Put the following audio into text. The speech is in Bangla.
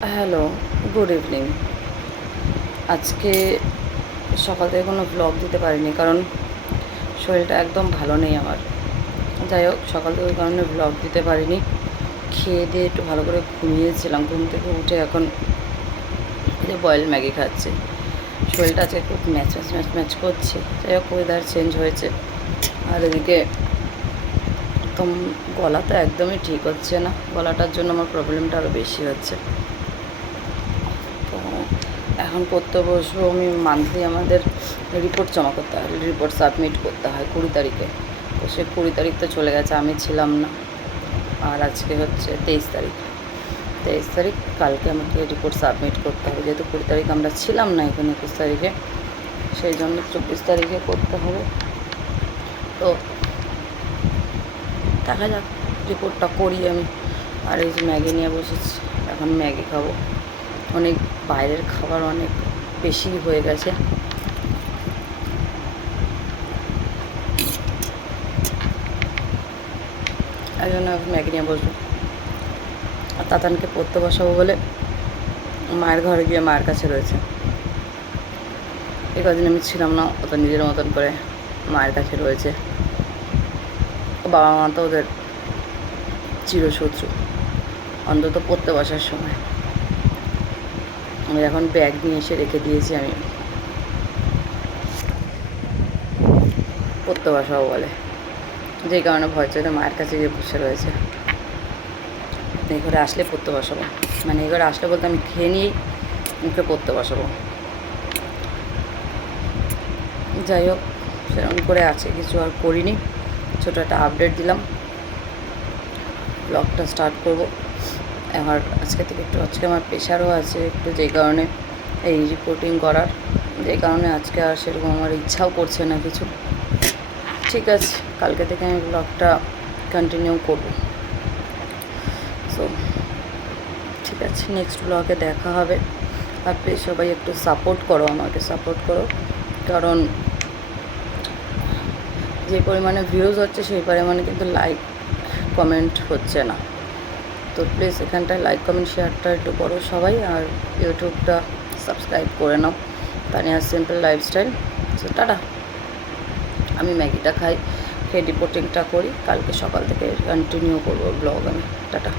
Hello, good evening. আজকে সকাল থেকে কোনো ব্লগ দিতে পারিনি, কারণ শরীরটা একদম ভালো নেই আমার। যাই হোক, সকাল থেকে ওই কারণে ব্লগ দিতে পারিনি। খেয়ে দিয়ে একটু ভালো করে ঘুমিয়েছিলাম। ঘুম থেকে উঠে এখন যে বয়েল ম্যাগি খাচ্ছি। শরীরটা আজকে খুব ম্যাচ করছে। যাই হোক, ওয়েদার চেঞ্জ হয়েছে। আর এদিকে একদম গলা তো একদমই ঠিক হচ্ছে না। গলাটার জন্য আমার প্রবলেমটা আরও বেশি হচ্ছে। এখন করতে বসবো আমি। মান্থলি আমাদের রিপোর্ট জমা করতে হয়, রিপোর্ট সাবমিট করতে হয় 20 তারিখে। তো সে 20 তারিখ তো চলে গেছে, আমি ছিলাম না। আর আজকে হচ্ছে 23 তারিখ। 23 তারিখ কালকে আমাকে রিপোর্ট সাবমিট করতে হবে, যেহেতু 20 তারিখ আমরা ছিলাম না এখানে, 21 তারিখে, সেই জন্য 24 তারিখে করতে হবে। তো দেখা যাক, রিপোর্টটা করি আমি। আর এই যে ম্যাগি নিয়ে বসেছি, এখন ম্যাগি খাবো। অনেক বাইরের খাবার অনেক বেশি হয়ে গেছে। এই জন্য এখন ম্যাগি নিয়ে বসবো। আর তাতানকে পড়তে বসাবো বলে মায়ের ঘরে গিয়ে মায়ের কাছে রয়েছে। এই কদিন আমি ছিলাম না, ও তো নিজের মতন করে মায়ের কাছে রয়েছে। বাবা মা তো ওদের চিরশত্রু, অন্তত পড়তে বসার সময়। আমি এখন ব্যাগ নিয়ে এসে রেখে দিয়েছি, আমি পড়তে বসাবো বলে, যেই কারণে ভয় চলে মায়ের কাছে গিয়ে বসে রয়েছে। এই ঘরে আসলে পড়তে বসাবো, মানে এই ঘরে আসলে বলতে আমি খেয়ে নিয়েই মুখে পড়তে বসাবো। যাই হোক, সেরকম করে আছে, কিছু আর করিনি। ছোটো একটা আপডেট দিলাম, ব্লগটা স্টার্ট করব। এবার আজকে থেকে আজকে আমার প্রেশারও আছে একটু, যেই কারণে এই রিপোর্টিং করার, যেই কারণে আজকে আর সেরকম আমার ইচ্ছাও করছে না কিছু। ঠিক আছে, কালকে থেকে আমি ব্লগটা কন্টিনিউ করব। সো ঠিক আছে, নেক্সট ব্লগে দেখা হবে। আর প্লিজ সবাই একটু সাপোর্ট করো, আমাকে সাপোর্ট করো, কারণ যে পরিমাণে ভিউজ হচ্ছে সেই পরিমাণে কিন্তু লাইক কমেন্ট হচ্ছে না। তো প্লিজ এখানটায় লাইক কমেন্ট শেয়ারটা একটু করো সবাই। আর ইউটিউবটা সাবস্ক্রাইব করে নাও, Tania simple lifestyle. So tata. আমি ম্যাগিটা খাই, খেয়ে রিপোর্টিংটা করি, কালকে সকাল থেকে কন্টিনিউ করবো ব্লগ আমি। টাটা।